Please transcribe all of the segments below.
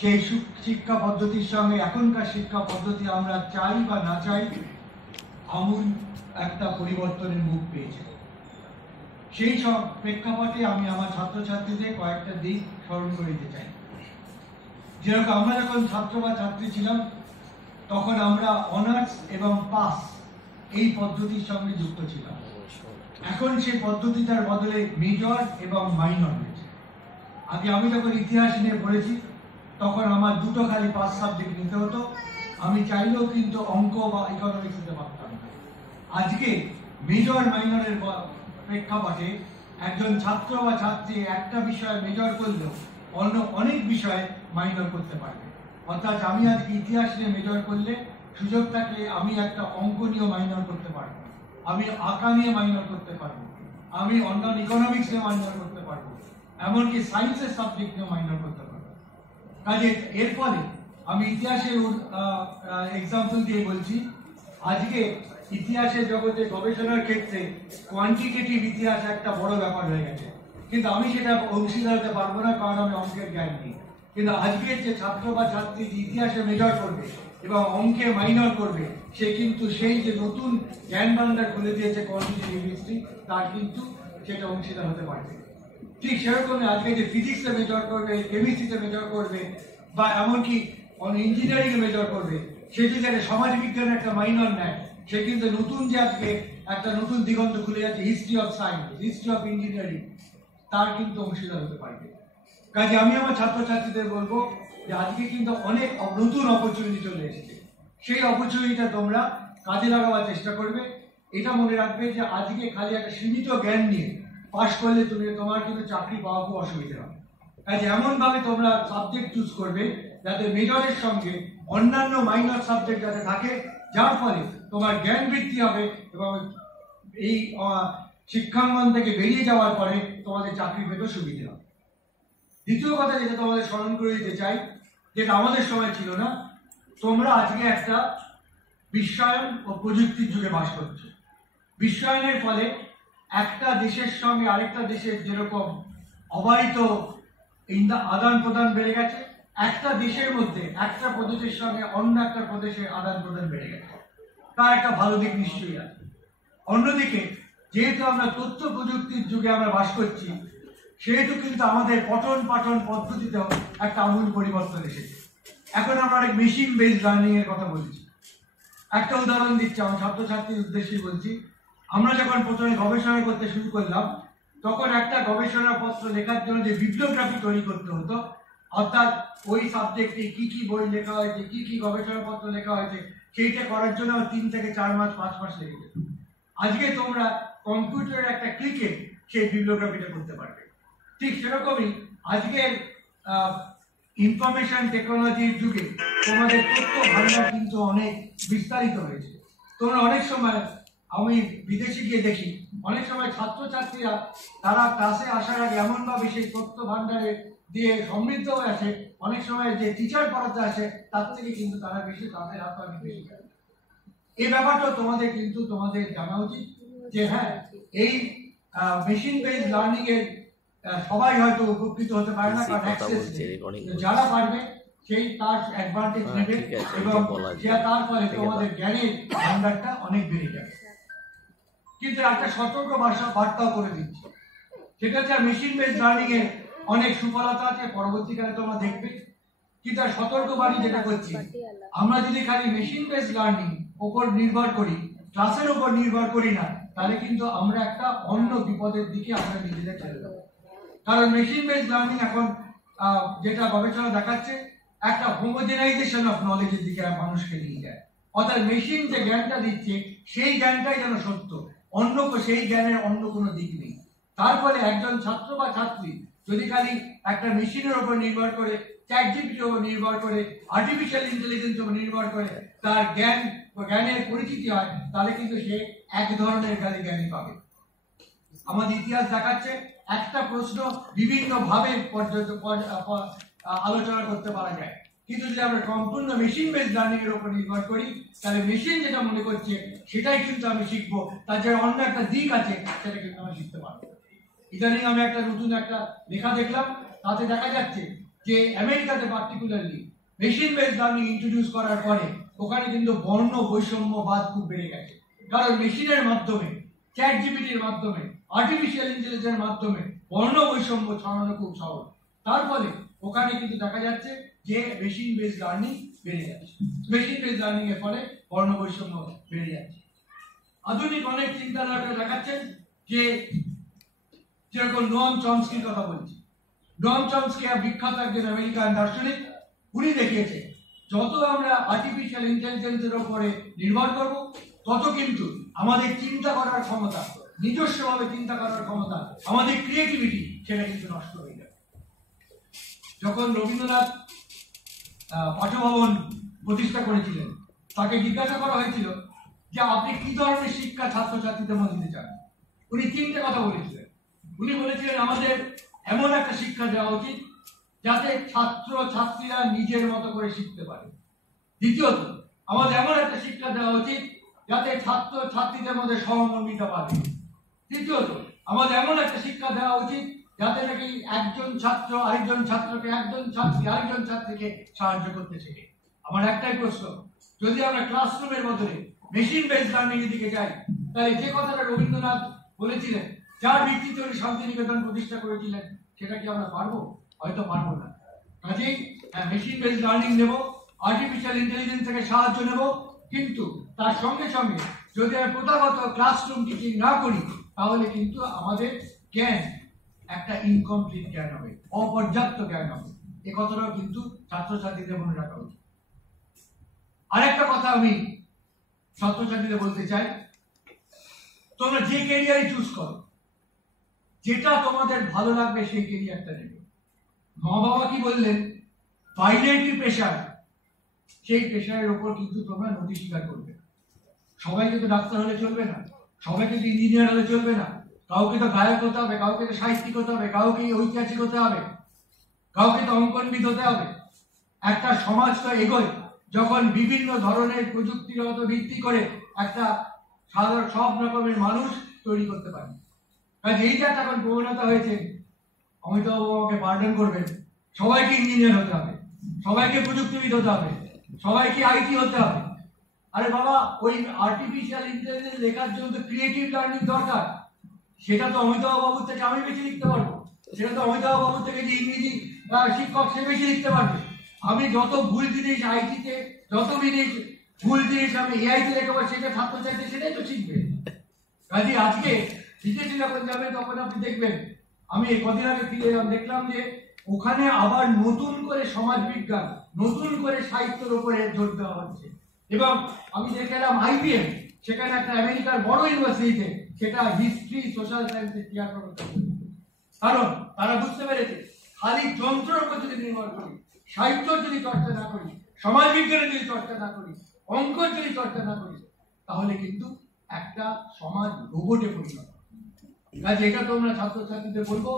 সেই শিক্ষা পদ্ধতির সঙ্গে এখনকার শিক্ষা পদ্ধতি আমরা চাই বা না চাই আমূল একটা পরিবর্তনের মুখ পেয়েছে। সেই সব প্রেক্ষাপটে আমি আমার ছাত্রছাত্রীদের কয়েকটা দিক স্মরণ করে দিতে চাই। যেরকম আমরা যখন ছাত্র বা ছাত্রী ছিলাম তখন আমরা অনার্স এবং পাস এই পদ্ধতির সঙ্গে যুক্ত ছিলাম। এখন সেই পদ্ধতিটার বদলে মেজর এবং মাইনর হয়েছে। আগে আমি যখন ইতিহাস নিয়ে পড়েছি তখন আমার দুটো খালি পাস সাবজেক্ট নিতে হতো, আমি চাইলেও কিন্তু অঙ্ক বা ইকোনমিক্স নিতে পারতাম না। আজকে মেজর মাইনরের প্রেক্ষাপটে একজন ছাত্র বা ছাত্রী একটা বিষয়ে মেজর করলেও অন্য অনেক বিষয়ে মাইনর করতে পারবে। অর্থাৎ আমি আজকে ইতিহাস নিয়ে মেজর করলে সুযোগ থাকলে আমি একটা অঙ্ক নিয়ে মাইনর করতে পারবো, আমি আঁকা নিয়ে মাইনর করতে পারবো, আমি অন্যান্য ইকোনমিক্স নিয়ে মাইনর করতে পারবো, এমনকি সায়েন্সের সাবজেক্ট নিয়ে মাইনর করতে পারবো। কাজে এর ফলে আমি ইতিহাসের এক্সাম্পল দিয়ে বলছি, আজকে ইতিহাসের জগতে গবেষণার ক্ষেত্রে কোয়ান্টিটেটিভ ইতিহাস একটা বড় ব্যাপার হয়ে গেছে, কিন্তু আমি সেটা অংশীদার হতে পারবো না, কারণ আমি অঙ্কের জ্ঞান নেই। কিন্তু আজকের যে ছাত্র বা ছাত্রী যে ইতিহাসে মেজর করবে এবং অঙ্কে মাইনর করবে, সে কিন্তু সেই যে নতুন জ্ঞান ভান্ডার খুলে দিয়েছে কোয়ান্টিটেটিভ হিস্ট্রি, তার কিন্তু সেটা অংশীদার হতে পারবে। ঠিক সেরকম আজকে যে ফিজিক্সে মেজর করবে, কেমিস্ট্রিতে মেজর করবে, বা এমনকি ইঞ্জিনিয়ারিং এ মেজর করবে, সে যদি একটা সমাজ বিজ্ঞানের একটা মাইনর নেয়, সে কিন্তু নতুন যে আজকে একটা নতুন দিগন্ত খুলে যাচ্ছে, history of science, history of engineering, তার কিন্তু অংশীদার হতে পারবে। কাজে আমি আমার ছাত্রছাত্রীদের বলবো যে আজকে কিন্তু অনেক নতুন অপরচুনিটি চলে এসেছে, সেই অপরচুনিটিটা তোমরা কাজে লাগাবার চেষ্টা করবে। এটা মনে রাখবে যে আজকে খালি একটা সীমিত জ্ঞান নিয়ে পাশ করলে তোমার কিন্তু চাকরি পাওয়া খুব অসুবিধা হবে। কাজে এমনভাবে তোমরা সাবজেক্ট চুজ করবে যাতে মেজরের সঙ্গে অন্যান্য মাইনর সাবজেক্ট যাতে থাকে, যার ফলে তোমার জ্ঞান বৃদ্ধি হবে এবং এই শিক্ষাঙ্গন থেকে বেরিয়ে যাওয়ার পরে তোমাদের চাকরি পেতে সুবিধা হবে। দ্বিতীয় কথা যেটা তোমাদের স্মরণ করে দিতে চাই, যেটা আমাদের সময় ছিল না, তোমরা আজকে একটা বিশ্বায়ন ও প্রযুক্তির যুগে বাস করছো। বিশ্বায়নের ফলে একটা দেশের সঙ্গে আরেকটা দেশের যেরকম অবারিত আদান প্রদান বেড়ে গেছে, একটা দেশের মধ্যে একটা প্রদেশের সঙ্গে অন্য একটা প্রদেশের আদান প্রদান বেড়ে গেছে, তার একটা ভালো দিক নিশ্চয়ই আছে। অন্যদিকে যেহেতু আমরা তথ্য প্রযুক্তির যুগে আমরা বাস করছি, সেহেতু কিন্তু আমাদের পঠন পাঠন পদ্ধতিতেও একটা আমূল পরিবর্তন এসেছে। এখন আমরা অনেক মেশিন বেসড লার্নিং এর কথা বলছি। একটা উদাহরণ দিচ্ছি, আমার ছাত্রছাত্রীর উদ্দেশ্যে বলছি। আমরা যখন প্রথমে গবেষণা করতে শুরু করলাম, তখন একটা গবেষণা পত্র লেখার জন্য যে বিবলিওগ্রাফি তৈরি করতে হতো, অর্থাৎ ওই সাবজেক্টে কি কি বই লেখা হয়েছে, কি কি গবেষণা পত্র লেখা হয়েছে, সেইটা করার জন্য 3 থেকে 4 মাস 5 মাস লেগে যেত। আজকে তোমরা কম্পিউটারের একটা ক্লিকে সেই বিবলিওগ্রাফিটা করতে পারবে। ঠিক সেরকমই আজকের ইনফরমেশন টেকনোলজির যুগে তোমাদের তথ্য ভান্ডার কিন্তু অনেক বিস্তারিত হয়েছে। তোমরা অনেক সময়, আমি বিদেশে গিয়ে দেখি, অনেক সময় ছাত্রছাত্রীরা তারা ক্লাসে আসার আগে এমনভাবে সেই তথ্য ভান্ডারে দিয়ে সমৃদ্ধ হয়ে আসে, অনেক সময় যে টিচার পড়াতে আসে তার থেকে কিন্তু তারা বেশি, তাদের হাত অনেক বেশি জানে। এই ব্যাপারটা তোমাদের কিন্তু তোমাদের জানা উচিত যে হ্যাঁ, এই মেশিন বেসড লার্নিং এর সবাই হয়তো উপকৃত হতে পারে না, কারণ অ্যাক্সেস যারা পারবে সেই তার অ্যাডভান্টেজ নেবে এবং তার ফলে তোমাদের জ্ঞানের ভান্ডারটা অনেক বেড়ে যাবে। কিন্তু একটা সতর্ক বার্তাও করে দিচ্ছে, সেটা হচ্ছে মেশিন বেসড লার্নিং এর অনেক সুফলতা আছে, পরবর্তীকালে তোমরা দেখবে। কিন্তু আর সতর্ক বাণী যেটা করছি, আমরা যদি খালি মেশিন বেসড লার্নিং ওপর নির্ভর করি, ক্লাসের উপর নির্ভর করি না, তাহলে কিন্তু আমরা একটা অন্য বিপদের দিকে আমরা নিজেদের চলে যাবো। কারণ মেশিন বেসড লার্নিং এখন যেটা গবেষণা দেখাচ্ছে, একটা হোমোজেনাইজেশন অফ নলেজের দিকে মানুষকে নিয়ে যায়। অর্থাৎ মেশিন যে জ্ঞানটা দিচ্ছে সেই জ্ঞানটাই যেন সত্য, অন্য সেই জ্ঞানের অন্য কোনো দিক নেই। তার ফলে একজন ছাত্র বা ছাত্রী যদি খালি একটা মেশিনের উপর নির্ভর করে, চ্যাটজিপিটির উপর নির্ভর করে, আর্টিফিশিয়াল ইন্টেলিজেন্সের উপর নির্ভর করে তার জ্ঞান বা জ্ঞানের পরিচিতি হয়, তাহলে কিন্তু সে এক ধরনের জ্ঞানই পাবে। আমাদের ইতিহাস দেখাচ্ছে একটা প্রশ্ন বিভিন্ন ভাবে আলোচনা করতে পারা যায়, কিন্তু যদি আমরা সম্পূর্ণ মেশিন বেসড লার্নিং এর উপর নির্ভর করি, তাহলে মেশিন যেটা মনে করছে সেটাই কিন্তু আমি শিখবো, তার যে অন্য একটা দিক আছে সেটা কিন্তু আমি শিখতে পারবো। ইদানিং আমি একটা নতুন একটা লেখা দেখলাম, তাতে দেখা যাচ্ছে যে আমেরিকাতে particularly machine base learning introduce করার পরে ওখানে কিন্তু বর্ণ বৈষম্যবাদ খুব বেড়ে গেছে। কারণ মেশিনের মাধ্যমে, চ্যাট জিপিটির মাধ্যমে, আর্টিফিশিয়াল ইন্টেলিজেন্সের মাধ্যমে বর্ণ বৈষম্য ছড়ানো খুব সহজ। তার ফলে ওখানে কিন্তু দেখা যাচ্ছে যে মেশিন বেস লার্নিং বেড়ে যাচ্ছে। মেশিন বেস লার্নিং এর ফলে বর্ণ বৈষম্য বেড়ে যাচ্ছে। আধুনিক অনেক চিন্তাধারা দেখাচ্ছেন যে যেরকম নোয়াম চমস্কির কথা বলছি, নোয়াম চমস্কি বিখ্যাত একজন আমেরিকান দার্শনিক। উনি দেখিয়েছে যত আমরা আর্টিফিশিয়াল ইন্টেলিজেন্সের উপরে নির্ভর করব তত কিন্তু আমাদের চিন্তা করার ক্ষমতা, নিজস্বভাবে চিন্তা করার ক্ষমতা, আমাদের ক্রিয়েটিভিটি সেটা কিন্তু নষ্ট হয়ে যাবে। যখন রবীন্দ্রনাথ পাঠভবন প্রতিষ্ঠা করেছিলেন তাকে জিজ্ঞাসা করা হয়েছিল যে আপনি কি ধরনের শিক্ষা ছাত্রছাত্রীদের মধ্যে দিতে চান। উনি তিনটে কথা বলেছিলেন। উনি বলেছিলেন আমাদের এমন একটা শিক্ষা দেওয়া উচিত যাতে ছাত্র ছাত্রীরা নিজের মতো করে শিখতে পারে। দ্বিতীয়ত, আমাদের এমন একটা শিক্ষা দেওয়া উচিত যাতে ছাত্র ছাত্রীদের মধ্যে সহমর্মিতা বাড়ে। তৃতীয়ত, আমাদের এমন একটা শিক্ষা দেওয়া উচিত যাতে নাকি একজন ছাত্র আরেকজন ছাত্রকে, একজন ছাত্রী আরেকজন ছাত্রীকে সাহায্য করতে শেখে। আমার একটাই প্রশ্ন, যদি আমরা ক্লাসরুমের বদলে মেশিন বেস লার্নিং এর দিকে যাই তাহলে যে কথাটা রবীন্দ্রনাথ বলেছিলেন, যার ভিত্তিতে উনি শান্তিনিকেতন প্রতিষ্ঠা করেছিলেন, সেটা কি আমরা পারবো? হয়তো পারবো না। কাজেই মেশিন বেস লার্নিং নেব, আর্টিফিশিয়াল ইন্টেলিজেন্স থেকে সাহায্য নেব, কিন্তু তার সঙ্গে সঙ্গে যদি আমি প্রথাগত ক্লাসরুম টিচিং না করি তাহলে কিন্তু আমাদের জ্ঞান একটা ইনকমপ্লিট জ্ঞান হবে, অপর্যাপ্ত জ্ঞান হবে। এ কথাটাও কিন্তু ছাত্রছাত্রীদের মনে রাখা উচিত। আরেকটা কথা আমি ছাত্রছাত্রীদের বলতে চাই, তোমরা যে ক্যারিয়ারই চুজ করো, যেটা তোমাদের ভালো লাগবে সেই ক্যারিয়ারটা নেবে। মা বাবা কি বললেন, বাইরের পেশার, সেই পেশারের উপর কিন্তু তোমরা নথি স্বীকার করবে। সবাইকে তো ডাক্তার হলে চলবে না, সবাইকে তো ইঞ্জিনিয়ার হলে চলবে না, কাউকে তো গায়ক হতে হবে, কাউকে তো সাহিত্যিক হতে হবে, কাউকে ঐতিহাসিক হতে হবে, কাউকে তো অঙ্কনবিদ হতে হবে। একটা সমাজ তো এগোয় যখন বিভিন্ন ধরনের প্রযুক্তির মতো ভিত্তি করে একটা সাধারণ সব রকমের মানুষ তৈরি করতে পারে। কাজে এই যে এখন প্রবণতা হয়েছে, অমিতাভ আমাকে পার্ডন করবেন, সবাইকে ইঞ্জিনিয়ার হতে হবে, সবাইকে প্রযুক্তিবিদ হতে হবে, সবাইকে আইটি হতে হবে। আরে বাবা, ওই আর্টিফিশিয়াল ইন্টেলিজেন্স লেখার জন্য তো ক্রিয়েটিভ লার্নিং দরকার। সেটা তো অমিতাভ বাবুর থেকে আমি বেশি লিখতে পারবো, সেটা তো অমিতাভ বাবুর থেকে যে ইংরেজি শিক্ষক সে বেশি লিখতে পারবে। আমি যত ভুল জিনিস আইটিতে, যত জিনিস ভুল জিনিস আমি এআইতে লেখাবো, সেটা ছাত্রছাত্রী সেটাই তো শিখবে। কাজে আজকে বিদেশে যখন যাবেন তখন আপনি দেখবেন, আমি এই কদিন আগে ফিরে এলাম, দেখলাম যে ওখানে আবার নতুন করে সমাজ বিজ্ঞান, নতুন করে সাহিত্যের উপরে জোর দেওয়া হচ্ছে। এবং আমি দেখে এলাম আইবিএম, সেখানে একটা আমেরিকার বড় ইউনিভার্সিটিতে সেটা হিস্ট্রি, সোশ্যাল সায়েন্সের টিয়ার করতে, কারণ তারা বুঝতে পেরেছে খালি যন্ত্রের উপর যদি নির্ভর করি, সাহিত্য যদি চর্চা না করি, সমাজ বিজ্ঞানের যদি চর্চা না করি, অঙ্ক যদি চর্চা না করি, তাহলে কিন্তু একটা সমাজ রোবটে পরিণত। কাজে এটা তোমরা ছাত্রছাত্রীদের বলবো,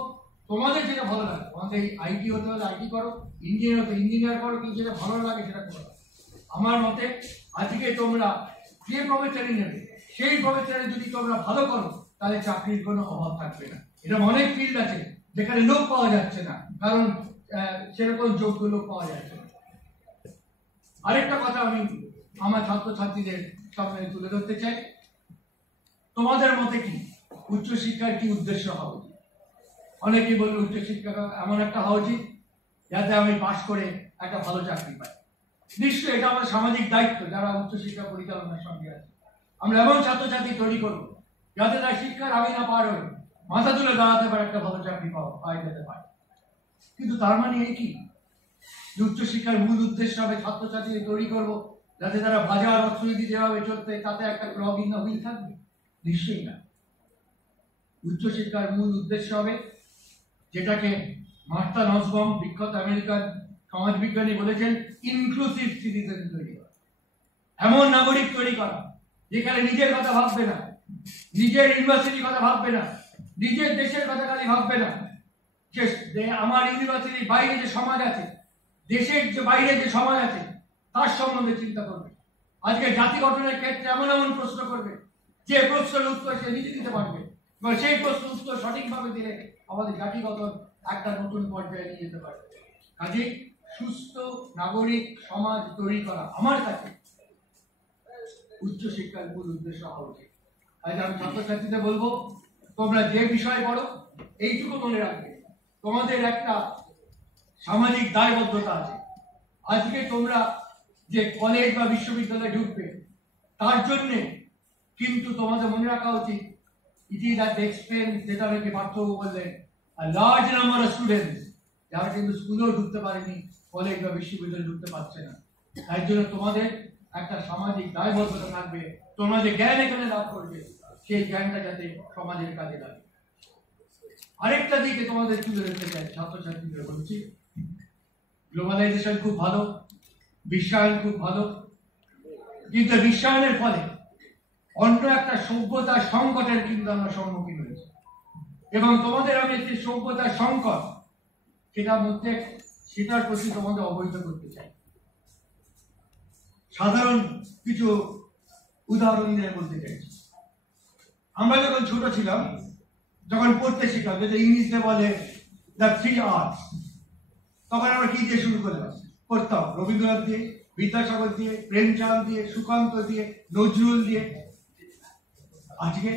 তোমাদের যেটা ভালো লাগে, তোমাদের আইটি হতে হলে আইটি করো, ইঞ্জিনিয়ার হতে ইঞ্জিনিয়ার করো, কিন্তু যেটা ভালো লাগে সেটা করো। আমার মতে আজকে তোমরা যে প্রফেশনে নেবে সেই প্রফেশনে যদি তোমরা ভালো করো তাহলে চাকরির কোনো অভাব থাকবে না। এটা অনেক ফিল্ড আছে যেখানে লোক পাওয়া যাচ্ছে না, কারণ সেরকম যোগ্য লোক পাওয়া যাচ্ছে না। আরেকটা কথা আমি আমার ছাত্রছাত্রীদের সামনে তুলে ধরতে চাই, তোমাদের মতে কি উচ্চশিক্ষার কি উদ্দেশ্য হওয়া উচিত? অনেকেই বলল উচ্চশিক্ষা এমন একটা হওয়া উচিত যাতে আমি পাশ করে একটা ভালো চাকরি পাই। নিশ্চয়ই এটা আমার সামাজিক দায়িত্ব, যারা উচ্চশিক্ষা পরিচালনার সঙ্গে আছে। আমরা এমন ছাত্রছাত্রী তৈরি করবো যাতে তার শিক্ষার আগে না পার হয়ে মাথা তুলে দাঁড়াতে পারে, একটা ভালো চাকরি পাওয়া যেতে পারে। কিন্তু তার মানে এই কি উচ্চশিক্ষার মূল উদ্দেশ্য হবে ছাত্রছাত্রী তৈরি করবো যাতে তারা বাজার অর্থনীতি যেভাবে চলতে তাতে একটা ক্লগ ইন দ্য হুইল থাকবে? নিশ্চয়ই না। উচ্চশিক্ষার মূল উদ্দেশ্য হবে যেটাকে মার্থা নসবম, বিখ্যাত আমেরিকান সমাজবিজ্ঞানী, বলেছেন ইনক্লুসিভ সিটিজেন তৈরি করা, এমন নাগরিক তৈরি করা যেখানে নিজের কথা ভাববে না, নিজের ইউনিভার্সিটির কথা ভাববে না, নিজের দেশের কথা খালি ভাববে না, যে আমার ইউনিভার্সিটির বাইরে যে সমাজ আছে, দেশের যে বাইরে যে সমাজ আছে তার সম্বন্ধে চিন্তা করবে। আজকে জাতি গঠনের ক্ষেত্রে এমন এমন প্রশ্ন করবে যে প্রশ্নের উত্তর সে নিজে দিতে পারবে, এবং সেই প্রশ্ন উত্তর সঠিকভাবে দিলে আমাদের জাতিগত একটা নতুন পর্যায়ে নিয়ে যেতে পারবে। কাজে সুস্থ নাগরিক সমাজ তৈরি করা আমার কাছে উচ্চশিক্ষার মূল উদ্দেশ্য হওয়া উচিত। আজ আমি ছাত্রছাত্রীদের বলবো, তোমরা যে বিষয় পড়ো এইটুকু মনে রাখবে, তোমাদের একটা সামাজিক দায়বদ্ধতা আছে। আজকে তোমরা যে কলেজ বা বিশ্ববিদ্যালয়ে ঢুকবে, তার জন্য কিন্তু তোমাদের মনে রাখা উচিত, it is at the expense, যেটা নাকি পার্থবাবু বললেন, লার্জ নাম্বার অফ স্টুডেন্টস যারা কিন্তু স্কুলেও ঢুকতে পারেনি, কলেজ বা বিশ্ববিদ্যালয়ে ঢুকতে পারছে না। তাই জন্য তোমাদের একটা সামাজিক দায়বদ্ধতা থাকবে, তোমরা যে জ্ঞান এখানে লাভ করবে সেই জ্ঞানটা যাতে সমাজের কাজে লাগে। আরেকটা দিকে তোমাদের তুলে ধরতে চাই, ছাত্রছাত্রীদের বলছি, গ্লোবালাইজেশন খুব ভালো, বিশ্বায়ন খুব ভালো, কিন্তু বিশ্বায়নের ফলে অন্য একটা সভ্যতার সংকটের কিন্তু আমরা সম্মুখীন হয়েছি। এবং তোমাদের আমি একটি সভ্যতার সংকট সেটার প্রতি তোমাদের অবহিত করতে চাই। সাধারণ কিছু উদাহরণ দিয়ে বলতে চাইছি। আমরা যখন ছোট ছিলাম, যখন পড়তে শিখলাম, যেটা ইংলিশে বলে দ্য 3 R's, তখন আমরা কি দিয়ে শুরু করে পড়তাম? রবীন্দ্রনাথ দিয়ে, বিদ্যাসাগর দিয়ে, প্রেমচাঁদ দিয়ে, সুকান্ত দিয়ে, নজরুল দিয়ে। আজকে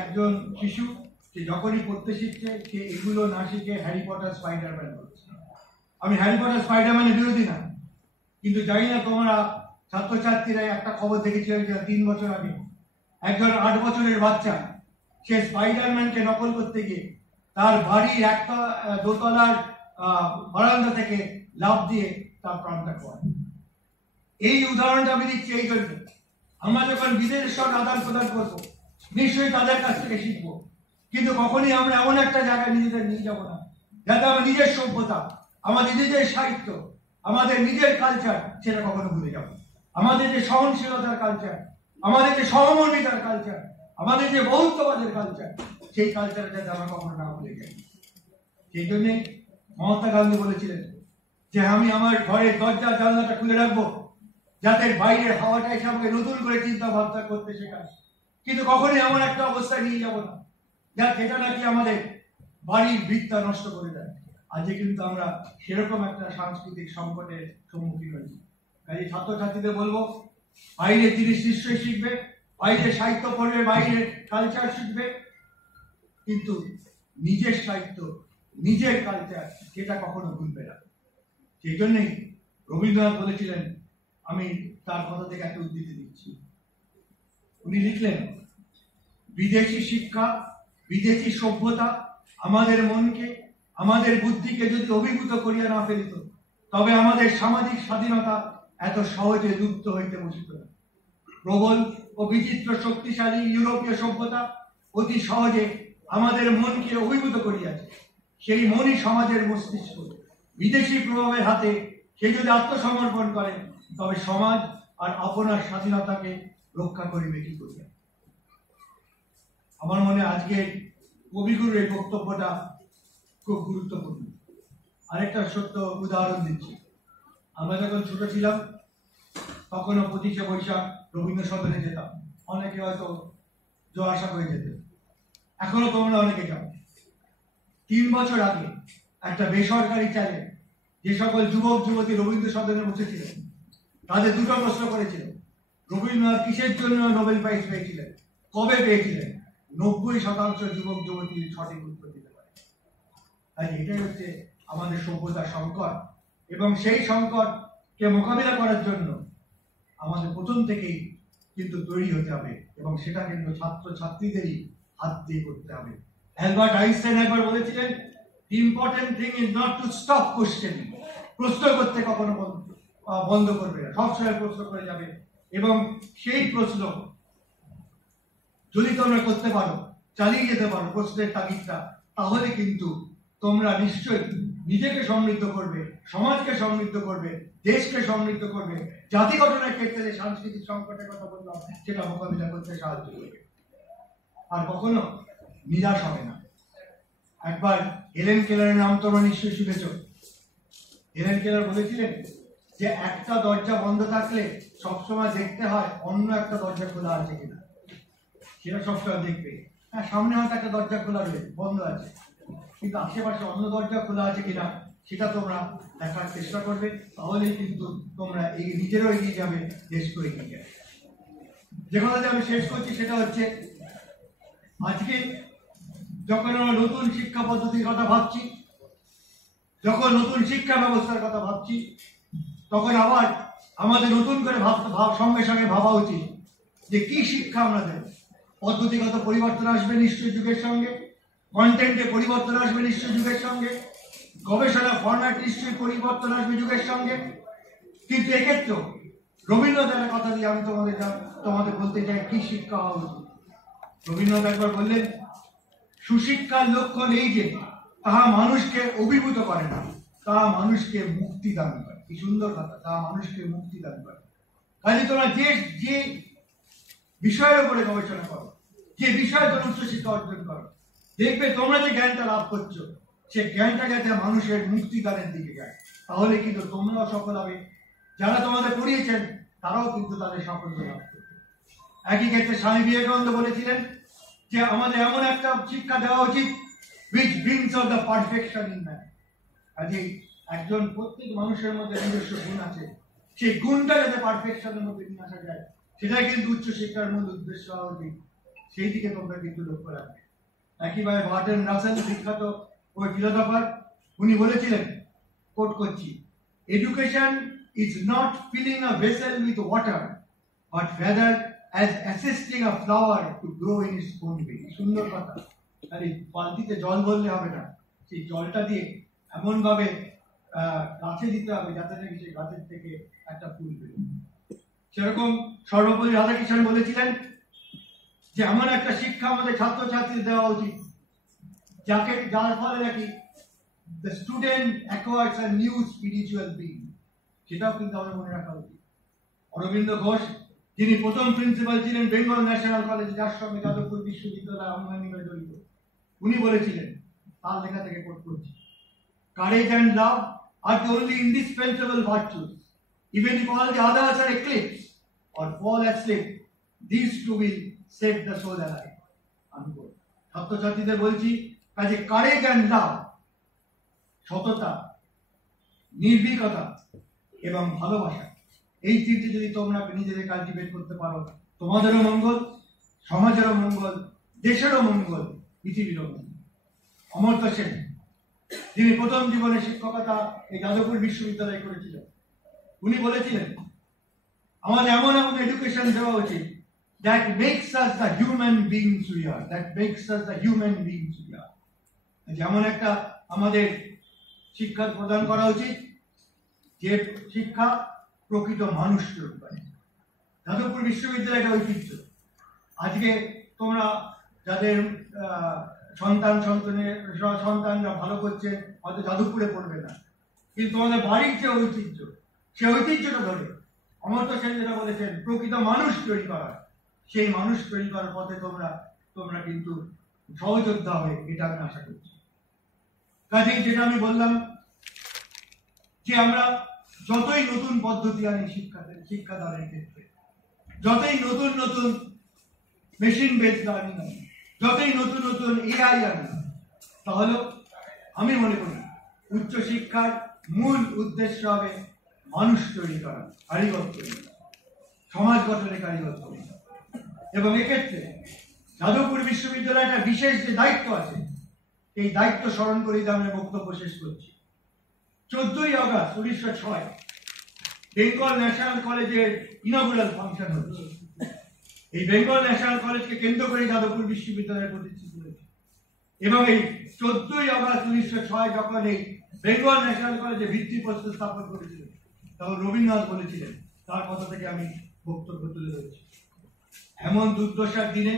একজন শিশু সে যখনই পড়তে শিখছে, সে এগুলো না শিখে হ্যারি পটার স্পাইডারম্যান করছে। আমি হ্যারি পটার স্পাইডারম্যানের বিরোধী না, কিন্তু জানি না তোমরা ছাত্রছাত্রীরা একটা খবর দেখেছিলেন 3 বছর আগে, একজন 8 বছরের বাচ্চা সে স্পাইডারম্যানকে নকল করতে গিয়ে তার বাড়ির একটা দোতলার বারান্দা থেকে লাফ দিয়ে তার প্রাণটা খোয়ায়। এই উদাহরণটা আমি দিচ্ছি এই জন্য, আমরা যখন বিদেশের সঙ্গে আদান প্রদান করবো, নিশ্চয়ই তাদের কাছ থেকে শিখবো, কিন্তু কখনই আমরা এমন একটা জায়গায় নিজেদের নিয়ে যাবো না যাতে আমার নিজের সভ্যতা, আমাদের নিজের সাহিত্য, আমাদের নিজের কালচার সেটা কখনো ভুলে যাবো। আমাদের যে সহনশীলতার কালচার, আমাদের যে সহমর্মিতার কালচার, আমাদের যে বহুত্ববাদের কালচার, সেই কালচার যাতে আমরা কখনো না ভুলে যাই। সেই জন্যে মহাত্মা গান্ধী বলেছিলেন যে আমি আমার ঘরের দরজা জানলাটা খুলে রাখবো যাতে বাইরের হাওয়াটা এসে আমাকে নতুন করে চিন্তা ভাবনা করতে শেখায়, কিন্তু কখনোই এমন একটা অবস্থায় নিয়ে যাবো না যেটা নাকি আমাদের বাড়ির ভিতটা নষ্ট করে দেয়। আজকে কিন্তু আমরা সেরকম একটা সাংস্কৃতিক সংকটের সম্মুখীন হয়েছি। কাজে ছাত্রছাত্রীদের বলবো, বাইরে জিনিস নিশ্চয়ই শিখবে, বাইরে সাহিত্য পড়বে, বাইরে কালচার শিখবে, কিন্তু নিজের সাহিত্য, নিজের কালচার সেটা কখনো ভুলবে না। সেই জন্যই রবীন্দ্রনাথ বলেছিলেন, আমি তার কথা থেকে একটা উদ্ধৃতি দিচ্ছি। উনি লিখলেন, বিদেশি শিক্ষা, বিদেশি সভ্যতা আমাদের মনকে, আমাদের বুদ্ধিকে যদি অভিভূত করিয়া না ফেলিত, তবে আমাদের সামাজিক স্বাধীনতা এত সহজে লুপ্ত হইতে বসিত না। প্রবল ও বিচিত্র শক্তিশালী ইউরোপীয় সভ্যতা অতি সহজে আমাদের মনকে অভিভূত করিয়াছে। সেই মনই সমাজের মস্তিষ্ক। বিদেশি প্রভাবের হাতে সে যদি আত্মসমর্পণ করে, তবে সমাজ আর আপনার স্বাধীনতাকে রক্ষা করিবে কি করিয়া। আমার মনে আজকে কবিগুরুর এই বক্তব্যটা খুব গুরুত্বপূর্ণ। আরেকটা সত্য উদাহরণ দিচ্ছি। আমরা যখন ছোট ছিলাম, তখনও 25শে বৈশাখ রবীন্দ্র সদনে যেতাম। অনেকে হয়তো যাওয়া আসা করে যেত, এখনো তোমরা অনেকে যাও। 3 বছর আগে একটা বেসরকারি চ্যানেল যে সকল যুবক যুবতী রবীন্দ্র সদনে বসেছিলেন, তাদের দুটো প্রশ্ন করেছিল, রবীন্দ্রনাথ কিসের জন্য নোবেল প্রাইজ পেয়েছিলেন, কবে পেয়েছিলেন? 90% যুবক যুবতী সঠিক উত্তর দিতে পারে। তাই এটাই হচ্ছে আমাদের সভ্যতার সংকট, এবং সেই সংকটকে মোকাবিলা করার জন্য আমাদের প্রথম থেকেই কিন্তু তৈরি হতে হবে, এবং সেটা কিন্তু ছাত্র ছাত্রীদেরই হাত দিয়ে করতে হবে। অ্যালবার্ট আইনস্টাইন একবার বলেছিলেন, important thing is not to stop questioning. প্রশ্ন করতে কখনো বন্ধ করবে না, সবসময় প্রশ্ন করে যাবে, এবং সেই প্রশ্ন যদি তোমরা করতে পারো, চালিয়ে যেতে পারো প্রশ্নের তাগিদটা, তাহলে কিন্তু তোমরা নিশ্চয়ই নিজেকে সমৃদ্ধ করবে, সমাজকে সমৃদ্ধ করবে, দেশকে সমৃদ্ধ করবে, জাতি গঠনের ক্ষেত্রে যে সাংস্কৃতিক সংকটের কথা বললাম সেটা মোকাবিলা করতে সাহায্য করবে, আর কখনো নিরাশ হবে না। একবার হেলেন কেলারের নাম তোমরা নিশ্চয়ই শুনেছ। হেলেন কেলার বলেছিলেন যে একটা দরজা বন্ধ থাকলে সবসময় দেখতে হয় অন্য একটা দরজা খোলা আছে কিনা, সেটা সবসময় দেখবে। হ্যাঁ, সামনে হয়তো একটা দরজা খোলা রয়েছে, বন্ধ আছে, কিন্তু আশেপাশে অন্য দরজা খোলা আছে কিনা সেটা তোমরা দেখার চেষ্টা করবে, তাহলেই কিন্তু তোমরা এই নিজেরও এগিয়ে যাবে, দেশকেও এগিয়ে যাবে। যে কথাটা আমি শেষ করছি সেটা হচ্ছে, আজকে যখন আমরা নতুন শিক্ষা পদ্ধতির কথা ভাবছি, যখন নতুন শিক্ষা ব্যবস্থার কথা ভাবছি, তখন আবার আমাদের নতুন করে সঙ্গে সঙ্গে ভাবা উচিত যে কি শিক্ষা আমরা দেব। পদ্ধতিগত পরিবর্তন আসবে নিশ্চয়ই যুগের সঙ্গে, কন্টেন্টে পরিবর্তন আসবে নিশ্চয়ই যুগের সঙ্গে, গবেষণা ফরম্যাট নিশ্চয়ই পরিবর্তন আসবে যুগের সঙ্গে। কিন্তু এক্ষেত্রেও রবীন্দ্রনাথের কথা দিয়ে আমি তোমাদের বলতে চাই কি শিক্ষা হওয়া উচিত। রবীন্দ্রনাথ একবার বললেন, সুশিক্ষার লক্ষণ এই যে তাহা মানুষকে অভিভূত করে না, তাহা মানুষকে মুক্তি দান করে। কি সুন্দর কথা, তাহা মানুষকে মুক্তি দান করে। কাজে তোমরা যে বিষয়ের উপরে গবেষণা করো, যে বিষয়ে তোমরা উচ্চশিক্ষা অর্জন করো, দেখবে তোমরা যে জ্ঞানটা লাভ করছো, সে জ্ঞানটা যাতে মানুষের মুক্তি দানের দিকে যায়, তাহলে কিন্তু তোমরাও সফল হবে, যারা তোমাদের পড়িয়েছেন তারাও কিন্তু তাদের সাফল্য লাভ করবে। একই ক্ষেত্রে স্বামী বিবেকানন্দ বলেছিলেন যে আমাদের এমন একটা শিক্ষা দেওয়া উচিত which brings out the perfection in man। কাজেই একজন প্রত্যেক মানুষের মধ্যে নিজস্ব গুণ আছে, সেই গুণটা যাতে পারফেকশনের মধ্যে নিয়ে আসা যায়, সেটাই কিন্তু উচ্চশিক্ষার মূল উদ্দেশ্য হওয়া উচিত। সেই দিকে তোমরা কিন্তু লক্ষ্য রাখবে। একইভাবে বার্টন রাসেল, বিখ্যাত ওই ফিলোসফার, উনি বলেছিলেন, কোট করছি, education is not filling a vessel with water but rather as assisting a flower to grow in its own way. সুন্দর কথা। আর এই বালতিতে জল ভরলে হবে না, সেই জলটা দিয়ে এমন ভাবে গাছে দিতে হবে যাতে নাকি সেই গাছের থেকে একটা ফুল বেরোয়। সেরকম সর্বপল্লী রাধাকৃষ্ণন বলেছিলেন যে এমন একটা শিক্ষা আমাদের ছাত্রছাত্রীদের দেওয়া উচিত যার ফলে নাকি the student acquires a new spiritual being। সেটাও কিন্তু আমাদের মনে রাখা উচিত। অরবিন্দ ঘোষ, যিনি প্রথম প্রিন্সিপাল ছিলেন বেঙ্গল ন্যাশনাল কলেজ, যার সঙ্গে যাদবপুর বিশ্ববিদ্যালয় অঙ্গনভাবে জড়িত, উনি বলেছিলেন, তার লেখা থেকে কোট করছি, courage and love are the only indispensable virtues. Even if all the others are eclipsed or fall asleep, these two will save the soul alive। unquote। ছাত্রছাত্রীদের বলছি, কাজে courage and love, সততা, নির্ভীকতা এবং ভালোবাসা, এই তিনটি যদি তোমরা নিজেদের কাল্টিভেট করতে পারো, তোমাদেরও মঙ্গল, সমাজেরও মঙ্গল, দেশেরও মঙ্গল, পৃথিবীরও মঙ্গল। অমর্ত্য সেন, যিনি প্রথম জীবনে শিক্ষকতা এই যাদবপুর বিশ্ববিদ্যালয়ে করেছিলেন, উনি বলেছিলেন, আমাদের এমন এমন এডুকেশন দেওয়া উচিত that makes us the human beings we are, that makes us the human beings we are। যেমন একটা আমাদের শিক্ষা প্রদান করা উচিত যে শিক্ষা প্রকৃত মানুষ তৈরি করে। যাদবপুর বিশ্ববিদ্যালয় একটা ঐতিহ্য। আজকে তোমরা যাদের সন্তানরা ভালো করছে, হয়তো যাদবপুরে পড়বে না, কিন্তু তোমাদের বাড়ির যে ঐতিহ্য, সেই ঐতিহ্যটা ধরে অমর্ত্য সেন যেটা বলেছেন, প্রকৃত মানুষ তৈরি করা, সেই মানুষ তৈরি করার পথে তোমরা কিন্তু সহযোদ্ধা হবে, এটা আমি আশা করছি। কাজেই যেটা আমি বললাম যে আমরা যতই নতুন পদ্ধতি আনি শিক্ষাদানের ক্ষেত্রে, যতই নতুন নতুন মেশিন বেস লার্নিং আনি, যতই নতুন নতুন এআই আনি, তাহলে আমি মনে করি উচ্চশিক্ষার মূল উদ্দেশ্য হবে মানুষ তৈরি করা, কারিগর তৈরি করা, সমাজ গঠনের কারিগর তৈরি করা। এবং এক্ষেত্রে যাদবপুর বিশ্ববিদ্যালয়ের একটা বিশেষ যে দায়িত্ব আছে, এই দায়িত্ব স্মরণ করেই আমি বক্তব্য শেষ করছি। 14ই আগস্ট 1906 বেঙ্গল ন্যাশনাল কলেজের ইনগুরাল ফাংশন হচ্ছে। এই বেঙ্গল ন্যাশনাল কলেজকে কেন্দ্র করে যাদবপুর বিশ্ববিদ্যালয় প্রতিষ্ঠিত হয়েছে। এবং এই 14ই আগস্ট 1906 যখন এই বেঙ্গল ন্যাশনাল কলেজে ভিত্তিপ্রস্তর স্থাপন করেছিলেন, তখন রবীন্দ্রনাথ বলেছিলেন, তার কথা থেকে আমি বক্তব্য তুলে ধরেছি, এমন দুর্দশার দিনে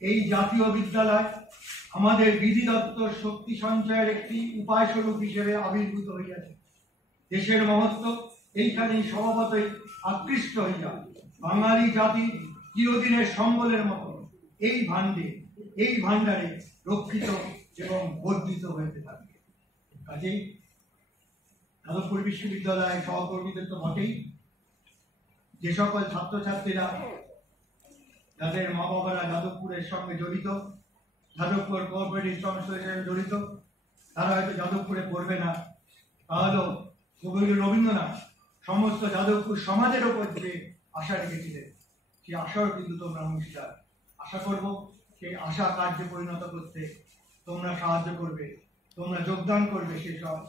এই জাতীয় বিদ্যালয় আমাদের বিধিদত্ত শক্তি সঞ্চয়ের একটি উপায় স্বরূপ হিসেবে আবির্ভূত হইয়াছে। দেশের মহত্ব এইখানেই স্বভাবতই আকৃষ্ট হইয়া বাঙালি জাতি চিরদিনের সম্বলের মতো এই ভাণ্ডারে রক্ষিত এবং বর্ধিত হইতে থাকবে। কাজেই যাদবপুর বিশ্ববিদ্যালয়ের সহকর্মীদের তো বটেই, যে সকল ছাত্রছাত্রীরা যাদের মা বাবারা যাদবপুরের সঙ্গে জড়িত, যাদবপুর কোঅপারেটিভ সংস্থা হিসেবে জড়িত, তারা হয়তো যাদবপুরে পড়বে না, তাহলে কবি রবীন্দ্রনাথ সমস্ত যাদবপুর সমাজের ওপর যে আশা রেখেছিলেন, সেই আশাও কিন্তু তোমরা অংশীদার। আশা করব সেই আশা কার্যে পরিণত করতে তোমরা সাহায্য করবে, তোমরা যোগদান করবে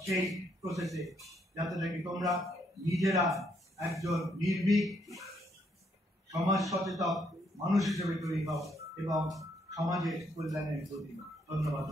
সেই প্রসেসে, যাতে নাকি তোমরা নিজেরা একজন নির্ভীক সমাজ সচেতন মানুষ হিসেবে তৈরি হও এবং সমাজের কল্যাণের প্রতি। ধন্যবাদ।